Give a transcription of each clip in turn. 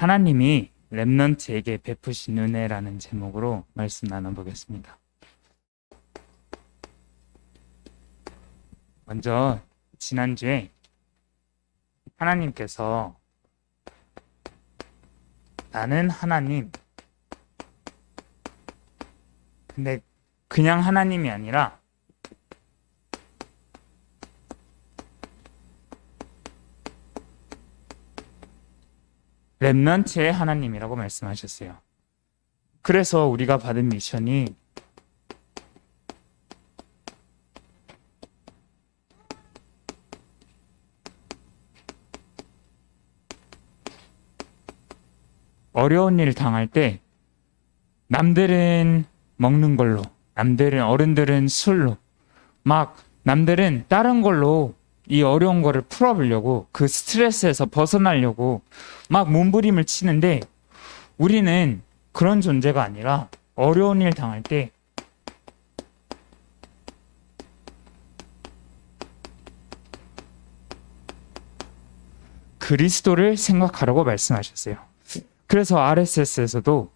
하나님이 렘넌트에게 베푸신 은혜라는 제목으로 말씀 나눠보겠습니다. 먼저 지난주에 하나님께서 나는 하나님, 근데 그냥 하나님이 아니라 렘넌트의 하나님이라고 말씀하셨어요. 그래서 우리가 받은 미션이 어려운 일 당할 때 남들은 먹는 걸로, 남들은 어른들은 술로, 막 남들은 다른 걸로 이 어려운 거를 풀어보려고 그 스트레스에서 벗어나려고 막 몸부림을 치는데 우리는 그런 존재가 아니라 어려운 일 당할 때 그리스도를 생각하라고 말씀하셨어요. 그래서 RSS에서도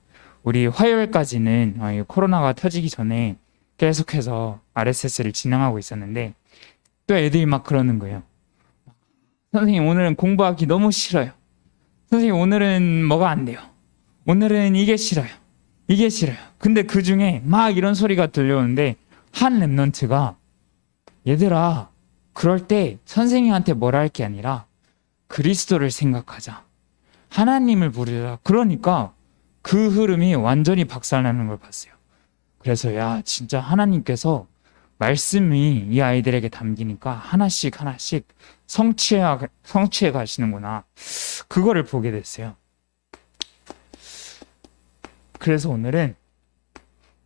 우리 화요일까지는 코로나가 터지기 전에 계속해서 RSS를 진행하고 있었는데 또 애들이 막 그러는 거예요. 선생님 오늘은 공부하기 너무 싫어요. 선생님 오늘은 뭐가 안 돼요. 오늘은 이게 싫어요. 이게 싫어요. 근데 그 중에 막 이런 소리가 들려오는데 한 렘넌트가 얘들아 그럴 때 선생님한테 뭐라 할 게 아니라 그리스도를 생각하자. 하나님을 부르자. 그러니까 그 흐름이 완전히 박살나는 걸 봤어요. 그래서 야 진짜 하나님께서 말씀이 이 아이들에게 담기니까 하나씩 하나씩 성취해 가시는구나. 그거를 보게 됐어요. 그래서 오늘은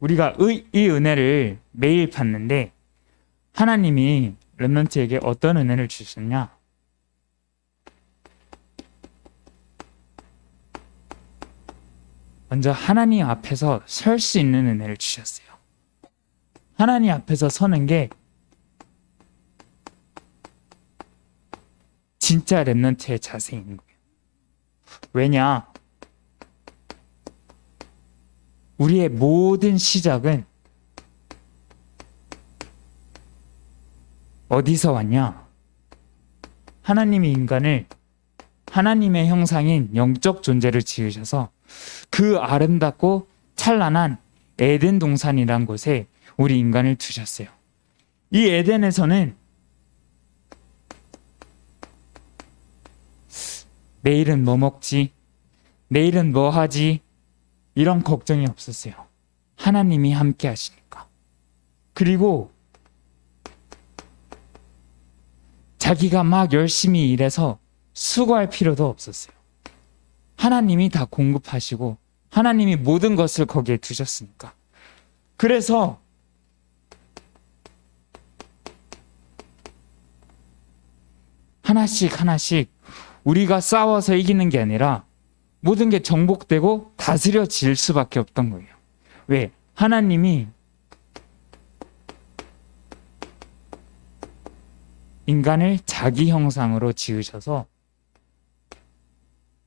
우리가 이 은혜를 매일 받는데 하나님이 렘넌트에게 어떤 은혜를 주셨냐? 먼저 하나님 앞에서 설 수 있는 은혜를 주셨어요. 하나님 앞에서 서는 게 진짜 렘넌트의 자세인 거예요. 왜냐? 우리의 모든 시작은 어디서 왔냐? 하나님이 인간을 하나님의 형상인 영적 존재를 지으셔서 그 아름답고 찬란한 에덴 동산이란 곳에 우리 인간을 두셨어요. 이 에덴에서는 내일은 뭐 먹지? 내일은 뭐 하지? 이런 걱정이 없었어요. 하나님이 함께 하시니까. 그리고 자기가 막 열심히 일해서 수고할 필요도 없었어요. 하나님이 다 공급하시고 하나님이 모든 것을 거기에 두셨으니까. 그래서 하나씩 하나씩 우리가 싸워서 이기는 게 아니라 모든 게 정복되고 다스려질 수밖에 없던 거예요. 왜? 하나님이 인간을 자기 형상으로 지으셔서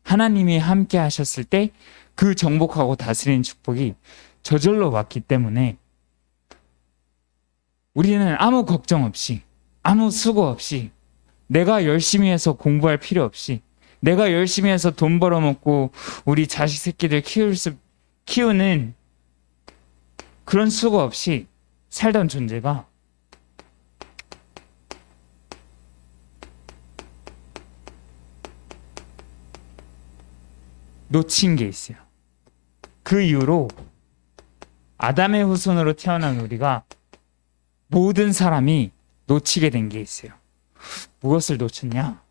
하나님이 함께 하셨을 때 그 정복하고 다스리는 축복이 저절로 왔기 때문에 우리는 아무 걱정 없이 아무 수고 없이 내가 열심히 해서 공부할 필요 없이 내가 열심히 해서 돈 벌어먹고 우리 자식 새끼들 키우는 그런 수고 없이 살던 존재가 놓친 게 있어요. 그 이후로 아담의 후손으로 태어난 우리가 모든 사람이 놓치게 된 게 있어요. 무엇을 놓쳤냐?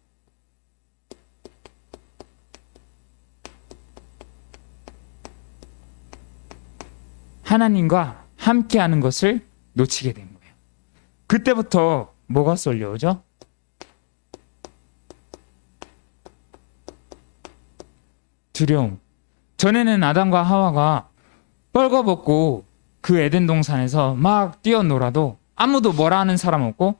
하나님과 함께하는 것을 놓치게 된 거예요. 그때부터 뭐가 쏠려오죠? 두려움. 전에는 아담과 하와가 뻘거벗고 그 에덴 동산에서 막 뛰어놀아도 아무도 뭐라 하는 사람 없고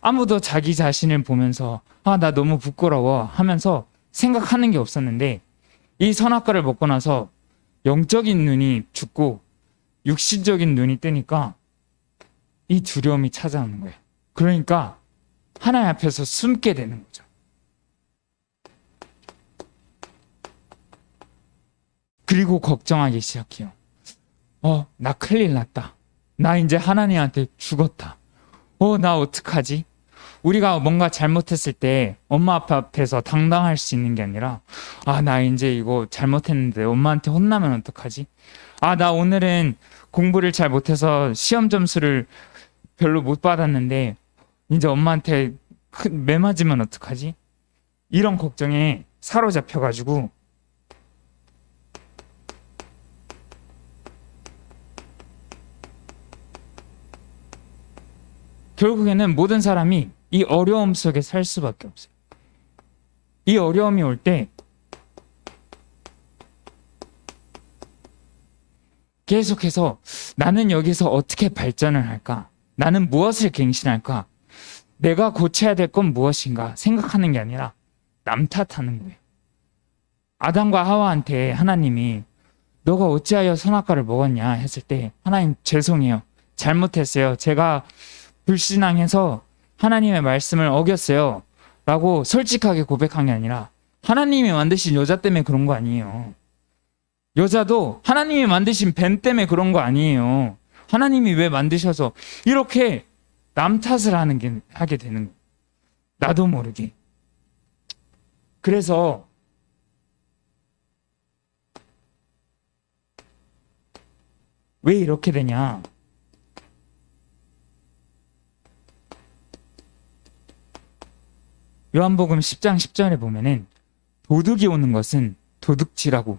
아무도 자기 자신을 보면서 나 너무 부끄러워 하면서 생각하는 게 없었는데 이 선악과를 먹고 나서 영적인 눈이 죽고 육신적인 눈이 뜨니까 이 두려움이 찾아오는 거예요. 그러니까 하나님 앞에서 숨게 되는 거죠. 그리고 걱정하기 시작해요. 나 큰일 났다. 나 이제 하나님한테 죽었다. 나 어떡하지? 우리가 뭔가 잘못했을 때 엄마 아빠 앞에서 당당할 수 있는 게 아니라 나 이제 이거 잘못했는데 엄마한테 혼나면 어떡하지? 나 오늘은 공부를 잘 못해서 시험 점수를 별로 못 받았는데 이제 엄마한테 매 맞으면 어떡하지? 이런 걱정에 사로잡혀가지고 결국에는 모든 사람이 이 어려움 속에 살 수밖에 없어요. 이 어려움이 올 때 계속해서 나는 여기서 어떻게 발전을 할까? 나는 무엇을 갱신할까? 내가 고쳐야 될 건 무엇인가 생각하는 게 아니라 남 탓하는 거예요. 아담과 하와한테 하나님이 너가 어찌하여 선악과를 먹었냐 했을 때 하나님 죄송해요. 잘못했어요. 제가 불신앙해서 하나님의 말씀을 어겼어요. 라고 솔직하게 고백한 게 아니라 하나님이 만드신 여자 때문에 그런 거 아니에요. 여자도 하나님이 만드신 뱀 때문에 그런 거 아니에요. 하나님이 왜 만드셔서 이렇게 남 탓을 하게 되는 거예요. 나도 모르게. 그래서 왜 이렇게 되냐? 요한복음 10장 10절에 보면은 도둑이 오는 것은 도둑질하고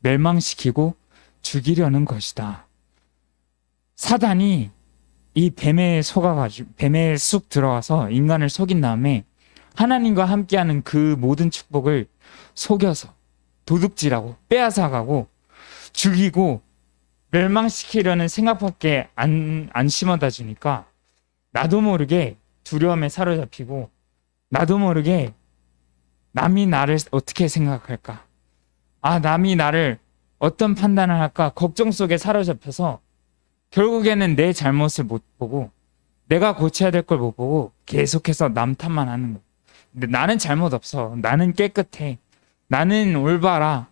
멸망시키고 죽이려는 것이다. 사단이 이 뱀에 속아가지고 뱀에 쑥 들어가서 인간을 속인 다음에 하나님과 함께하는 그 모든 축복을 속여서 도둑질하고 빼앗아가고 죽이고 멸망시키려는 생각밖에 안 심어다 주니까 나도 모르게 두려움에 사로잡히고 나도 모르게 남이 나를 어떻게 생각할까? 남이 나를 어떤 판단을 할까? 걱정 속에 사로잡혀서 결국에는 내 잘못을 못 보고 내가 고쳐야 될 걸 못 보고 계속해서 남 탓만 하는 거야. 근데 나는 잘못 없어. 나는 깨끗해. 나는 올바라.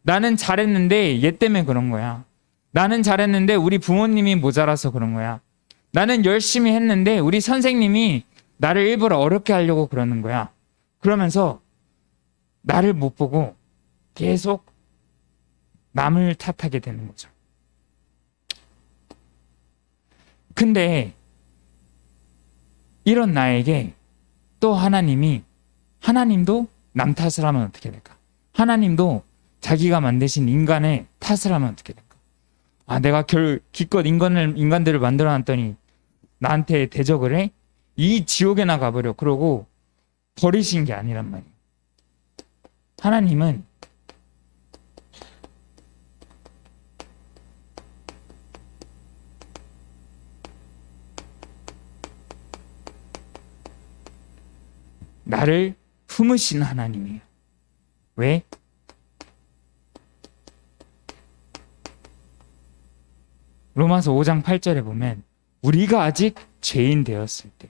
나는 잘했는데 얘 때문에 그런 거야. 나는 잘했는데 우리 부모님이 모자라서 그런 거야. 나는 열심히 했는데 우리 선생님이 나를 일부러 어렵게 하려고 그러는 거야. 그러면서 나를 못 보고 계속 남을 탓하게 되는 거죠. 근데 이런 나에게 또 하나님도 남 탓을 하면 어떻게 될까? 하나님도 자기가 만드신 인간의 탓을 하면 어떻게 될까? 내가 기껏 인간들을 만들어 놨더니 나한테 대적을 해? 이 지옥에 나가버려. 그러고 버리신 게 아니란 말이에요. 하나님은 나를 품으신 하나님이에요. 왜? 로마서 5장 8절에 보면 우리가 아직 죄인 되었을 때,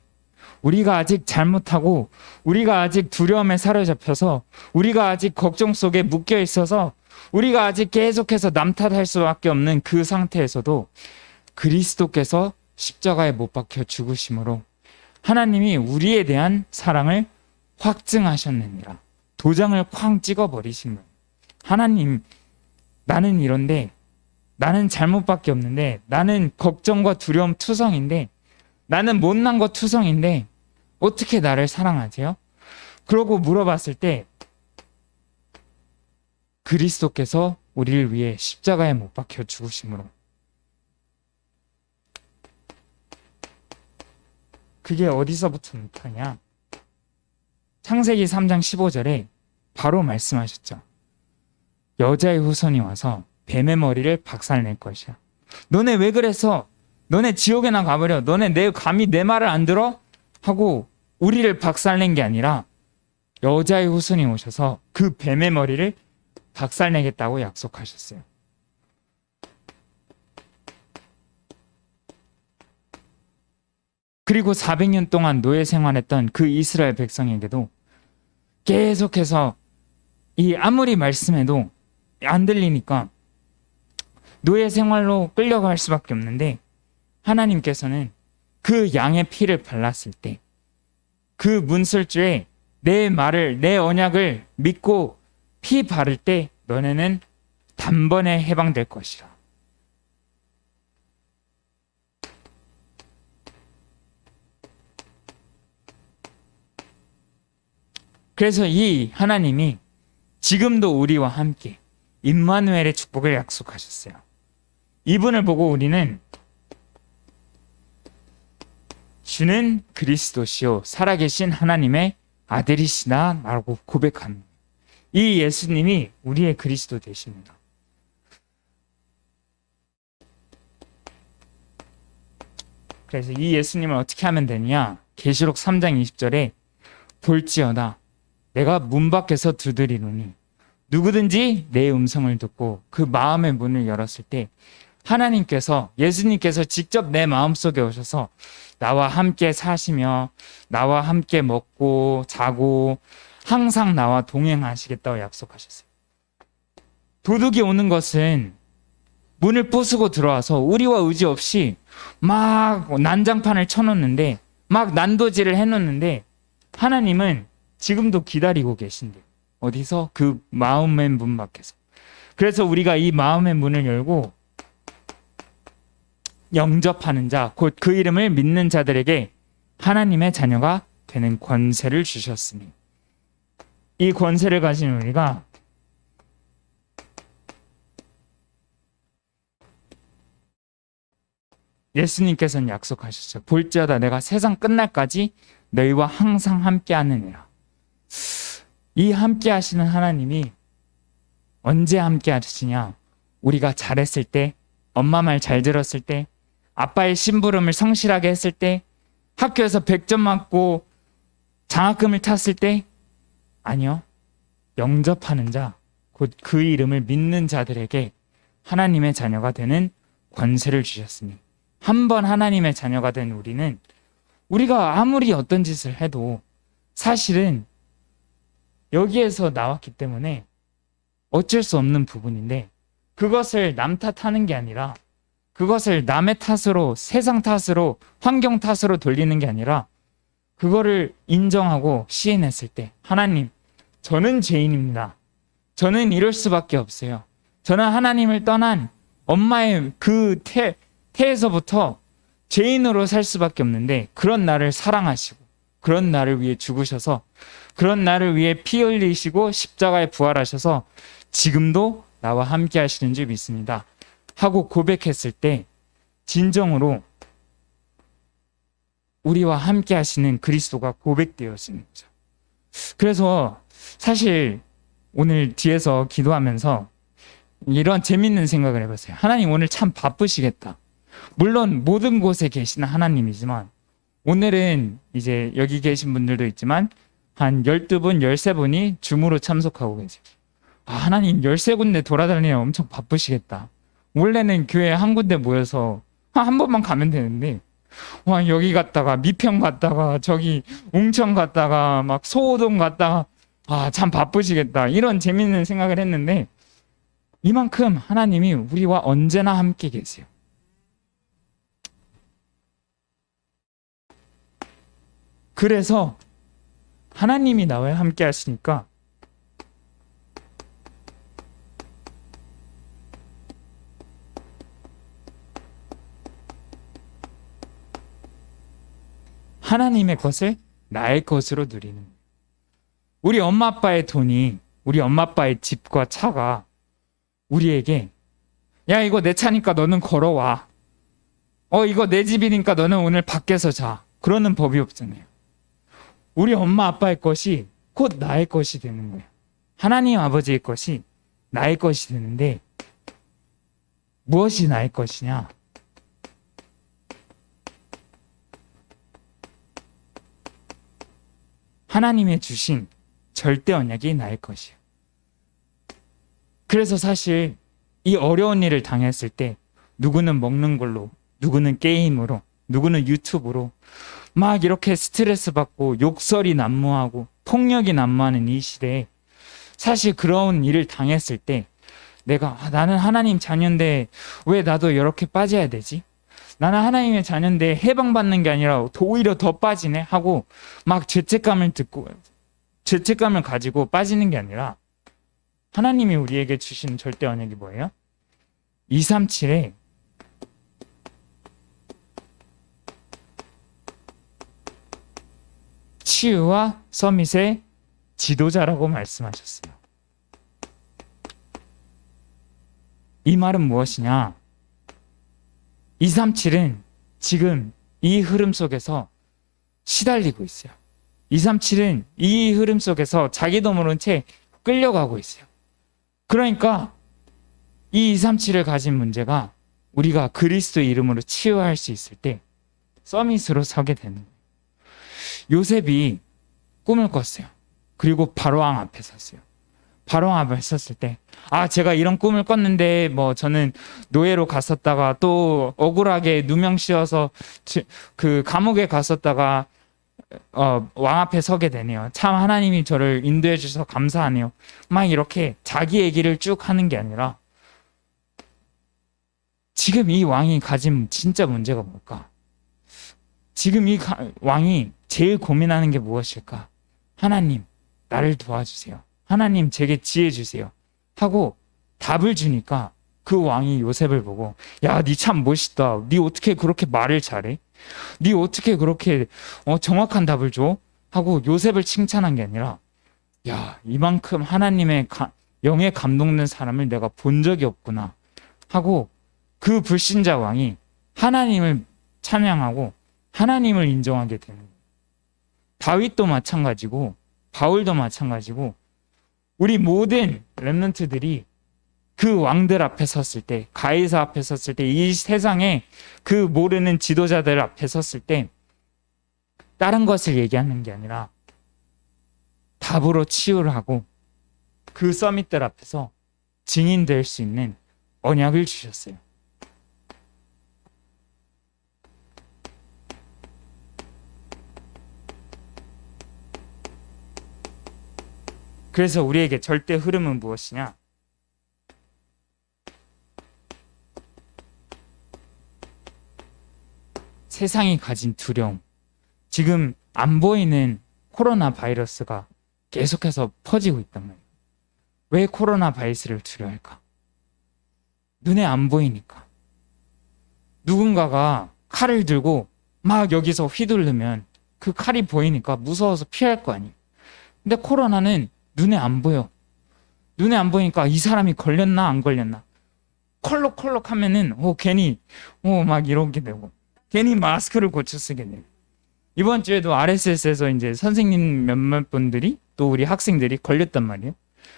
우리가 아직 잘못하고 우리가 아직 두려움에 사로잡혀서 우리가 아직 걱정 속에 묶여 있어서 우리가 아직 계속해서 남 탓할 수밖에 없는 그 상태에서도 그리스도께서 십자가에 못 박혀 죽으심으로 하나님이 우리에 대한 사랑을 확증하셨느니라. 도장을 쾅 찍어버리신 거예요. 하나님, 나는 이런데, 나는 잘못밖에 없는데, 나는 걱정과 두려움 투성인데, 나는 못난 것 투성인데 어떻게 나를 사랑하세요? 그러고 물어봤을 때 그리스도께서 우리를 위해 십자가에 못 박혀 죽으심으로. 그게 어디서부터 나타나냐? 창세기 3장 15절에 바로 말씀하셨죠. 여자의 후손이 와서 뱀의 머리를 박살낼 것이야. 너네 왜 그래서? 너네 지옥에나 가버려. 너네 감히 내 말을 안 들어? 하고 우리를 박살낸 게 아니라 여자의 후손이 오셔서 그 뱀의 머리를 박살내겠다고 약속하셨어요. 그리고 400년 동안 노예 생활했던 그 이스라엘 백성에게도 계속해서 이 아무리 말씀해도 안 들리니까 노예 생활로 끌려갈 수밖에 없는데, 하나님께서는 그 양의 피를 발랐을 때 그 문설주에 내 말을, 내 언약을 믿고 피 바를 때 너네는 단번에 해방될 것이라. 그래서 이 하나님이 지금도 우리와 함께 임마누엘의 축복을 약속하셨어요. 이분을 보고 우리는 주는 그리스도시요 살아계신 하나님의 아들이시다 라고 고백합니다. 이 예수님이 우리의 그리스도 되십니다. 그래서 이 예수님을 어떻게 하면 되냐? 계시록 3장 20절에 볼지어다 내가 문 밖에서 두드리노니 누구든지 내 음성을 듣고 그 마음의 문을 열었을 때 하나님께서, 예수님께서 직접 내 마음속에 오셔서 나와 함께 사시며 나와 함께 먹고 자고 항상 나와 동행하시겠다고 약속하셨어요. 도둑이 오는 것은 문을 부수고 들어와서 우리와 의지 없이 막 난장판을 쳐놓는데, 막 난도질을 해놓는데, 하나님은 지금도 기다리고 계신데, 어디서? 그 마음의 문 밖에서. 그래서 우리가 이 마음의 문을 열고 영접하는 자, 곧 그 이름을 믿는 자들에게 하나님의 자녀가 되는 권세를 주셨으니, 이 권세를 가진 우리가 예수님께서는 약속하셨죠. 볼지어다 내가 세상 끝날까지 너희와 항상 함께 하느니라. 이 함께 하시는 하나님이 언제 함께 하시냐? 우리가 잘했을 때, 엄마 말 잘 들었을 때, 아빠의 심부름을 성실하게 했을 때, 학교에서 100점 맞고 장학금을 탔을 때? 아니요. 영접하는 자, 곧 그 이름을 믿는 자들에게 하나님의 자녀가 되는 권세를 주셨으니, 한번 하나님의 자녀가 된 우리는 우리가 아무리 어떤 짓을 해도 사실은 여기에서 나왔기 때문에 어쩔 수 없는 부분인데, 그것을 남 탓하는 게 아니라, 그것을 남의 탓으로, 세상 탓으로, 환경 탓으로 돌리는 게 아니라, 그거를 인정하고 시인했을 때, 하나님, 저는 죄인입니다. 저는 이럴 수밖에 없어요. 저는 하나님을 떠난 엄마의 그 태에서부터 죄인으로 살 수밖에 없는데, 그런 나를 사랑하시고 그런 나를 위해 죽으셔서, 그런 나를 위해 피 흘리시고 십자가에 부활하셔서 지금도 나와 함께 하시는 줄 믿습니다 하고 고백했을 때 진정으로 우리와 함께 하시는 그리스도가 고백되었습니다. 그래서 사실 오늘 뒤에서 기도하면서 이런 재밌는 생각을 해봤어요. 하나님 오늘 참 바쁘시겠다. 물론 모든 곳에 계시는 하나님이지만 오늘은 이제 여기 계신 분들도 있지만 한 12분, 13분이 줌으로 참석하고 계세요. 하나님 13군데 돌아다니면 엄청 바쁘시겠다. 원래는 교회 한 군데 모여서 한 번만 가면 되는데, 여기 갔다가 미평 갔다가 저기 웅천 갔다가 막 소호동 갔다가 참 바쁘시겠다. 이런 재밌는 생각을 했는데, 이만큼 하나님이 우리와 언제나 함께 계세요. 그래서 하나님이 나와 함께 하시니까 하나님의 것을 나의 것으로 누리는 거예요. 우리 엄마 아빠의 돈이, 우리 엄마 아빠의 집과 차가 우리에게 야 이거 내 차니까 너는 걸어와, 이거 내 집이니까 너는 오늘 밖에서 자, 그러는 법이 없잖아요. 우리 엄마 아빠의 것이 곧 나의 것이 되는 거예요. 하나님 아버지의 것이 나의 것이 되는데, 무엇이 나의 것이냐? 하나님의 주신 절대 언약이 나의 것이에요. 그래서 사실 이 어려운 일을 당했을 때 누구는 먹는 걸로, 누구는 게임으로, 누구는 유튜브로 막 이렇게 스트레스 받고 욕설이 난무하고 폭력이 난무하는 이 시대에 사실 그런 일을 당했을 때 내가 나는 하나님 자녀인데 왜 나도 이렇게 빠져야 되지? 나는 하나님의 자녀인데 해방받는 게 아니라 오히려 더 빠지네 하고 막 죄책감을 가지고 빠지는 게 아니라 하나님이 우리에게 주신 절대 언약이 뭐예요? 237에 치유와 서밋의 지도자라고 말씀하셨어요. 이 말은 무엇이냐? 237은 지금 이 흐름 속에서 시달리고 있어요. 237은 이 흐름 속에서 자기도 모른 채 끌려가고 있어요. 그러니까 이 237을 가진 문제가 우리가 그리스도의 이름으로 치유할 수 있을 때 서밋으로 서게 되는 거예요. 요셉이 꿈을 꿨어요. 그리고 바로왕 앞에 섰어요. 바로왕 앞에 섰을 때 제가 이런 꿈을 꿨는데 뭐 저는 노예로 갔었다가 또 억울하게 누명 씌워서 그 감옥에 갔었다가 왕 앞에 서게 되네요. 참 하나님이 저를 인도해 주셔서 감사하네요. 막 이렇게 자기 얘기를 쭉 하는 게 아니라 지금 이 왕이 가진 진짜 문제가 뭘까? 지금 이 왕이 제일 고민하는 게 무엇일까? 하나님, 나를 도와주세요. 하나님, 제게 지혜 주세요. 하고 답을 주니까 그 왕이 요셉을 보고 야, 니 참 멋있다. 니 어떻게 그렇게 말을 잘해? 니 어떻게 그렇게 정확한 답을 줘? 하고 요셉을 칭찬한 게 아니라 야, 이만큼 하나님의 영에 감동된 사람을 내가 본 적이 없구나 하고 그 불신자 왕이 하나님을 찬양하고 하나님을 인정하게 되는 거예요. 다윗도 마찬가지고 바울도 마찬가지고 우리 모든 렘넌트들이 그 왕들 앞에 섰을 때, 가이사 앞에 섰을 때, 이 세상에 그 모르는 지도자들 앞에 섰을 때 다른 것을 얘기하는 게 아니라 답으로 치유를 하고 그 서밋들 앞에서 증인될 수 있는 언약을 주셨어요. 그래서 우리에게 절대 흐름은 무엇이냐? 세상이 가진 두려움. 지금 안 보이는 코로나 바이러스가 계속해서 퍼지고 있단 말이에요. 왜 코로나 바이러스를 두려워할까? 눈에 안 보이니까. 누군가가 칼을 들고 막 여기서 휘두르면 그 칼이 보이니까 무서워서 피할 거 아니에요. 근데 코로나는 눈에 안 보여. 눈에 안 보이니까 이 사람이 걸렸나 안 걸렸나. 컬럭컬럭 하면은 괜히 막 이러게 되고 괜히 마스크를 고쳐 쓰게 돼요. 이번 주에도 RSS에서 이제 선생님 몇몇 분들이 또 우리 학생들이 걸렸단 말이에요.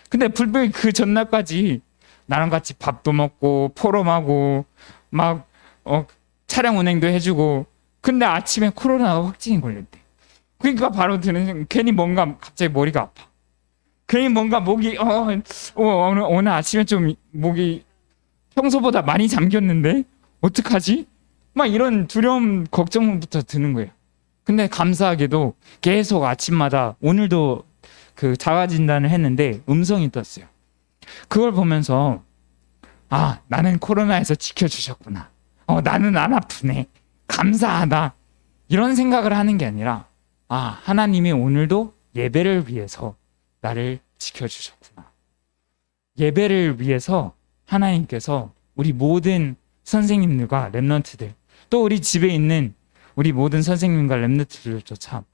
근데 불불 그 전날까지 나랑 같이 밥도 먹고 포럼하고 막 차량 운행도 해주고 근데 아침에 코로나가 확진이 걸렸대. 그러니까 바로 드는 괜히 뭔가 갑자기 머리가 아파. 괜히 뭔가 목이 오늘 아침에 좀 목이 평소보다 많이 잠겼는데 어떡하지? 막 이런 두려움 걱정부터 드는 거예요. 근데 감사하게도 계속 아침마다 오늘도 그 자가 진단을 했는데 음성이 떴어요. 그걸 보면서 나는 코로나에서 지켜주셨구나. 나는 안 아프네. 감사하다. 이런 생각을 하는 게 아니라 하나님이 오늘도 예배를 위해서 나를 지켜주셨구나. 예배를 위해서 하나님께서 우리 모든 선생님들과 렘넌트들 또 우리 집에 있는 우리 모든 선생님과 렘넌트들조차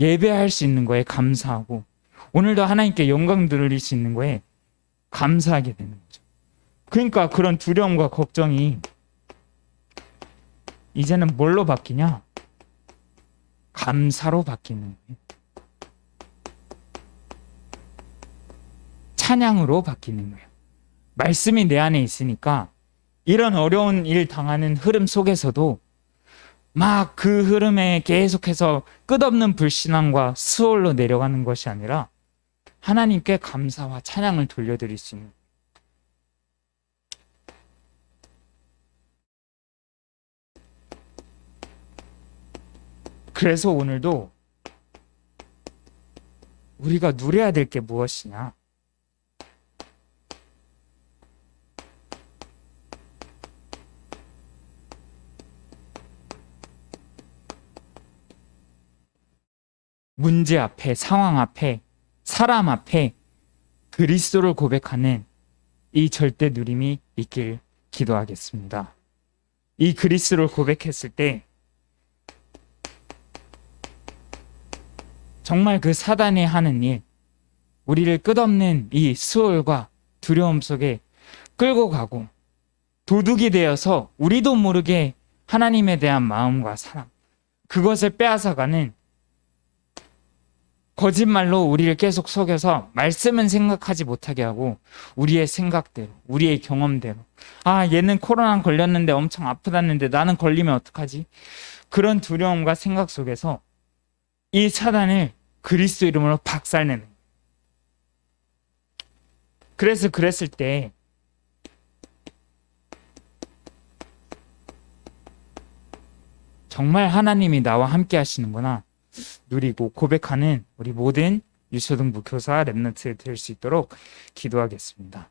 예배할 수 있는 거에 감사하고 오늘도 하나님께 영광 돌릴 수 있는 거에 감사하게 되는 거죠. 그러니까 그런 두려움과 걱정이 이제는 뭘로 바뀌냐? 감사로 바뀌는 거예요. 찬양으로 바뀌는 거예요. 말씀이 내 안에 있으니까 이런 어려운 일 당하는 흐름 속에서도 막 그 흐름에 계속해서 끝없는 불신앙과 수월로 내려가는 것이 아니라 하나님께 감사와 찬양을 돌려드릴 수 있는 그래서 오늘도 우리가 누려야 될 게 무엇이냐? 문제 앞에, 상황 앞에, 사람 앞에 그리스도를 고백하는 이 절대 누림이 있길 기도하겠습니다. 이 그리스도를 고백했을 때 정말 그 사단이 하는 일, 우리를 끝없는 이 수월과 두려움 속에 끌고 가고 도둑이 되어서 우리도 모르게 하나님에 대한 마음과 사랑, 그것을 빼앗아가는 거짓말로 우리를 계속 속여서 말씀은 생각하지 못하게 하고 우리의 생각대로, 우리의 경험대로, 아, 얘는 코로나 걸렸는데 엄청 아프다는데 나는 걸리면 어떡하지? 그런 두려움과 생각 속에서 이 사단을 그리스도 이름으로 박살내는. 그래서 그랬을 때 정말 하나님이 나와 함께 하시는구나 누리고 고백하는 우리 모든 유초등부 교사 랩런트 될 수 있도록 기도하겠습니다.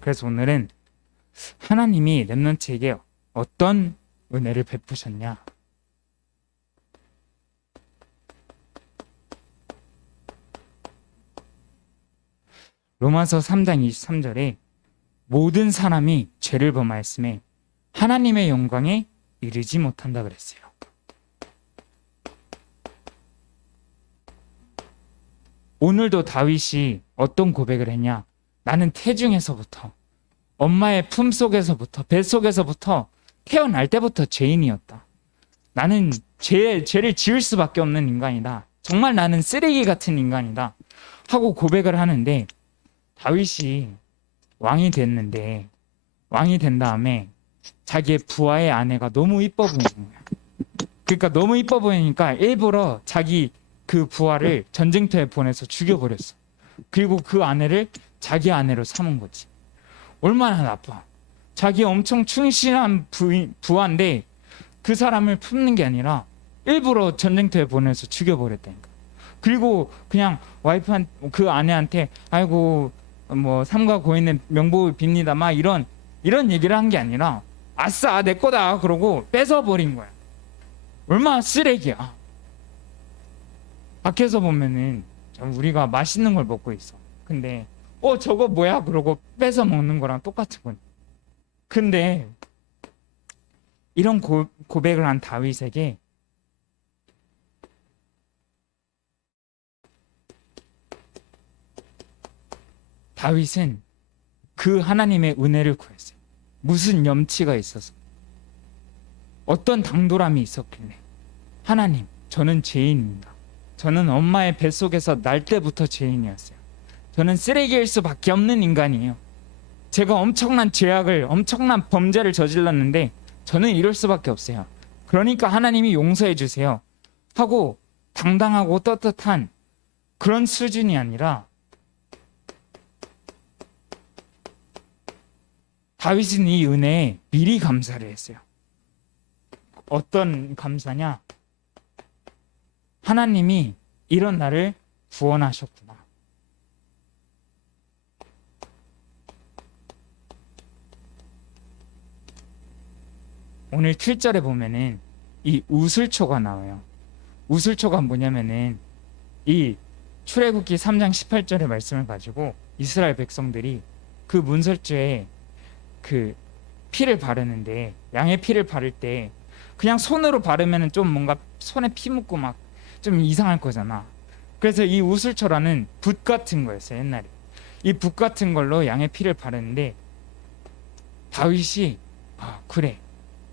그래서 오늘은 하나님이 랩런트에게 어떤 은혜를 베푸셨냐? 로마서 3장 23절에 모든 사람이 죄를 범하였음에 하나님의 영광에 이르지 못한다 그랬어요. 오늘도 다윗이 어떤 고백을 했냐? 나는 태중에서부터, 엄마의 품속에서부터, 뱃속에서부터 태어날 때부터 죄인이었다. 나는 죄를 지을 수밖에 없는 인간이다. 정말 나는 쓰레기 같은 인간이다. 하고 고백을 하는데 다윗이 왕이 됐는데, 왕이 된 다음에 자기의 부하의 아내가 너무 이뻐 보이는 거야. 그러니까 너무 이뻐 보이니까 일부러 자기 그 부하를 전쟁터에 보내서 죽여버렸어. 그리고 그 아내를 자기 아내로 삼은 거지. 얼마나 나빠. 자기 엄청 충실한 부하인데 그 사람을 품는 게 아니라 일부러 전쟁터에 보내서 죽여버렸다니까. 그리고 그냥 와이프한 그 아내한테 아이고 뭐 삼가 고인의 명복을 빕니다 막 이런 얘기를 한 게 아니라 아싸 내 거다 그러고 뺏어버린 거야. 얼마나 쓰레기야. 밖에서 보면은 우리가 맛있는 걸 먹고 있어. 근데 저거 뭐야 그러고 뺏어 먹는 거랑 똑같은 거니. 근데 이런 고백을 한 다윗에게 다윗은 그 하나님의 은혜를 구했어요. 무슨 염치가 있어서, 어떤 당돌함이 있었길래 하나님, 저는 죄인입니다. 저는 엄마의 뱃속에서 날 때부터 죄인이었어요. 저는 쓰레기일 수밖에 없는 인간이에요. 제가 엄청난 죄악을, 엄청난 범죄를 저질렀는데 저는 이럴 수밖에 없어요. 그러니까 하나님이 용서해 주세요 하고 당당하고 떳떳한 그런 수준이 아니라 다윗은 이 은혜에 미리 감사를 했어요. 어떤 감사냐? 하나님이 이런 나를 구원하셨구나. 오늘 7절에 보면은 이 우슬초가 나와요. 우슬초가 뭐냐면은 이 출애굽기 3장 18절의 말씀을 가지고 이스라엘 백성들이 그 문설주에 그 피를 바르는데, 양의 피를 바를 때 그냥 손으로 바르면은 좀 뭔가 손에 피 묻고 막 좀 이상할 거잖아. 그래서 이 우슬초라는 붓 같은 거였어요. 옛날에 이 붓 같은 걸로 양의 피를 바르는데 다윗이 그래,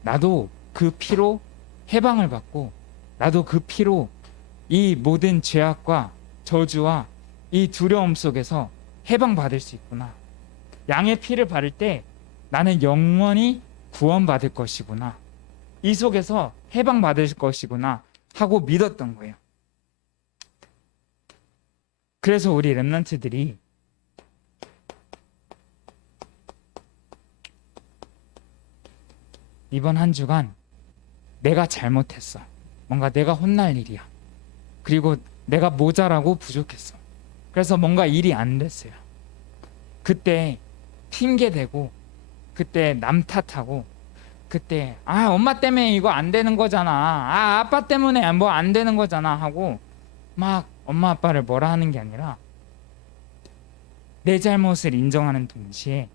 나도 그 피로 해방을 받고 나도 그 피로 이 모든 죄악과 저주와 이 두려움 속에서 해방받을 수 있구나. 양의 피를 바를 때 나는 영원히 구원받을 것이구나. 이 속에서 해방받을 것이구나 하고 믿었던 거예요. 그래서 우리 렘넌트들이 이번 한 주간 내가 잘못했어. 뭔가 내가 혼날 일이야. 그리고 내가 모자라고 부족했어. 그래서 뭔가 일이 안 됐어요. 그때 핑계대고, 그때 남 탓하고, 그때 엄마 때문에 이거 안 되는 거잖아. 아빠 때문에 뭐 안 되는 거잖아 하고 막 엄마 아빠를 뭐라 하는 게 아니라 내 잘못을 인정하는 동시에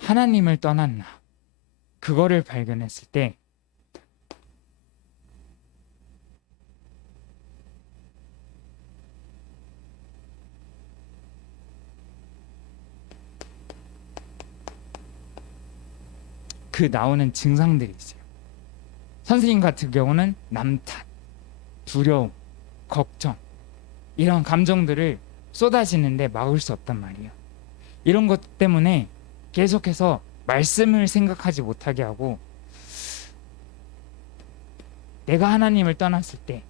하나님을 떠난 나, 그거를 발견했을 때 그 나오는 증상들이 있어요. 선생님 같은 경우는 남 탓, 두려움, 걱정, 이런 감정들을 쏟아지는데 막을 수 없단 말이에요. 이런 것 때문에 계속해서 말씀을 생각하지 못하게 하고, 내가 하나님을 떠났을 때,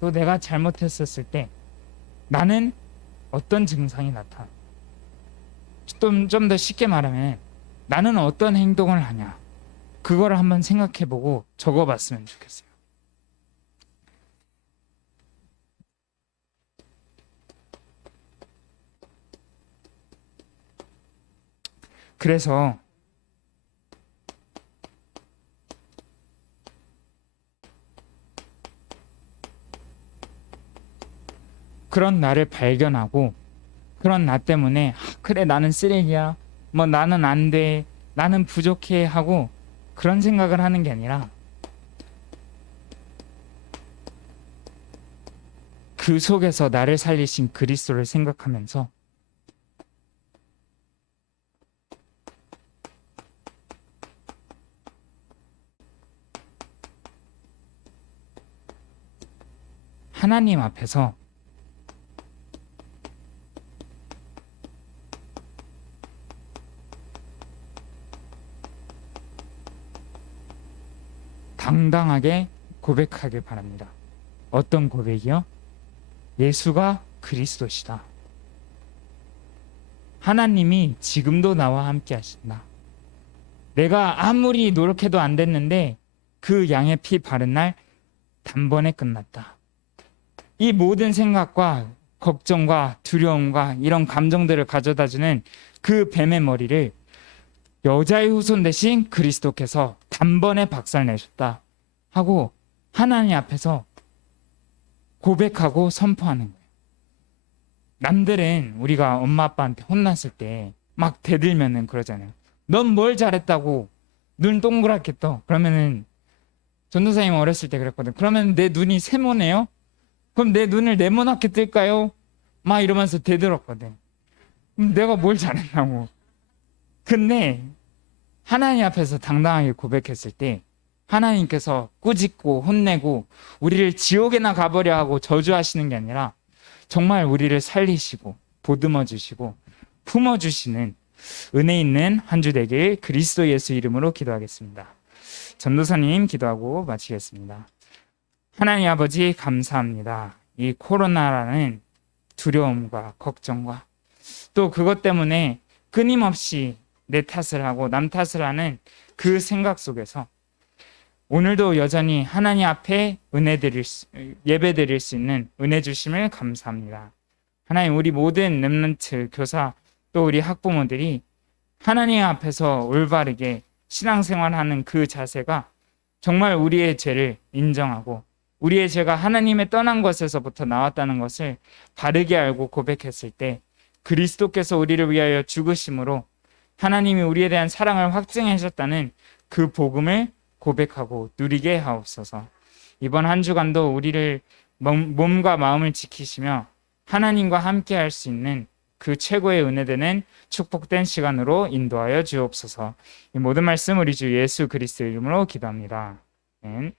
또 내가 잘못했었을 때 나는 어떤 증상이 나타나? 좀 더 쉽게 말하면 나는 어떤 행동을 하냐, 그거를 한번 생각해보고 적어봤으면 좋겠어요. 그래서 그런 나를 발견하고, 그런 나 때문에 그래 나는 쓰레기야, 뭐 나는 안 돼, 나는 부족해 하고 그런 생각을 하는 게 아니라 그 속에서 나를 살리신 그리스도를 생각하면서 하나님 앞에서 당당하게 고백하길 바랍니다. 어떤 고백이요? 예수가 그리스도시다. 하나님이 지금도 나와 함께 하신다. 내가 아무리 노력해도 안 됐는데 그 양의 피 바른 날 단번에 끝났다. 이 모든 생각과 걱정과 두려움과 이런 감정들을 가져다주는 그 뱀의 머리를 여자의 후손 대신 그리스도께서 단번에 박살내셨다 하고 하나님 앞에서 고백하고 선포하는 거예요. 남들은 우리가 엄마 아빠한테 혼났을 때 막 대들면은 그러잖아요. 넌 뭘 잘했다고 눈 동그랗게 떠. 그러면은 전도사님 어렸을 때 그랬거든. 그러면 내 눈이 세모네요? 그럼 내 눈을 네모나게 뜰까요? 막 이러면서 대들었거든. 그럼 내가 뭘 잘했냐고. 근데 하나님 앞에서 당당하게 고백했을 때 하나님께서 꾸짖고 혼내고 우리를 지옥에나 가버려 하고 저주하시는 게 아니라 정말 우리를 살리시고 보듬어 주시고 품어 주시는 은혜 있는 한 주 되길 그리스도 예수 이름으로 기도하겠습니다. 전도사님 기도하고 마치겠습니다. 하나님 아버지 감사합니다. 이 코로나라는 두려움과 걱정과 또 그것 때문에 끊임없이 내 탓을 하고 남 탓을 하는 그 생각 속에서 오늘도 여전히 하나님 앞에 예배 드릴 수 있는 은혜 주심을 감사합니다. 하나님, 우리 모든 렘넌트 교사 또 우리 학부모들이 하나님 앞에서 올바르게 신앙생활하는 그 자세가 정말 우리의 죄를 인정하고 우리의 죄가 하나님의 떠난 것에서부터 나왔다는 것을 바르게 알고 고백했을 때 그리스도께서 우리를 위하여 죽으심으로 하나님이 우리에 대한 사랑을 확증하셨다는 그 복음을 고백하고 누리게 하옵소서. 이번 한 주간도 우리를 몸과 마음을 지키시며 하나님과 함께 할 수 있는 그 최고의 은혜되는 축복된 시간으로 인도하여 주옵소서. 이 모든 말씀 우리 주 예수 그리스도 이름으로 기도합니다. 아멘.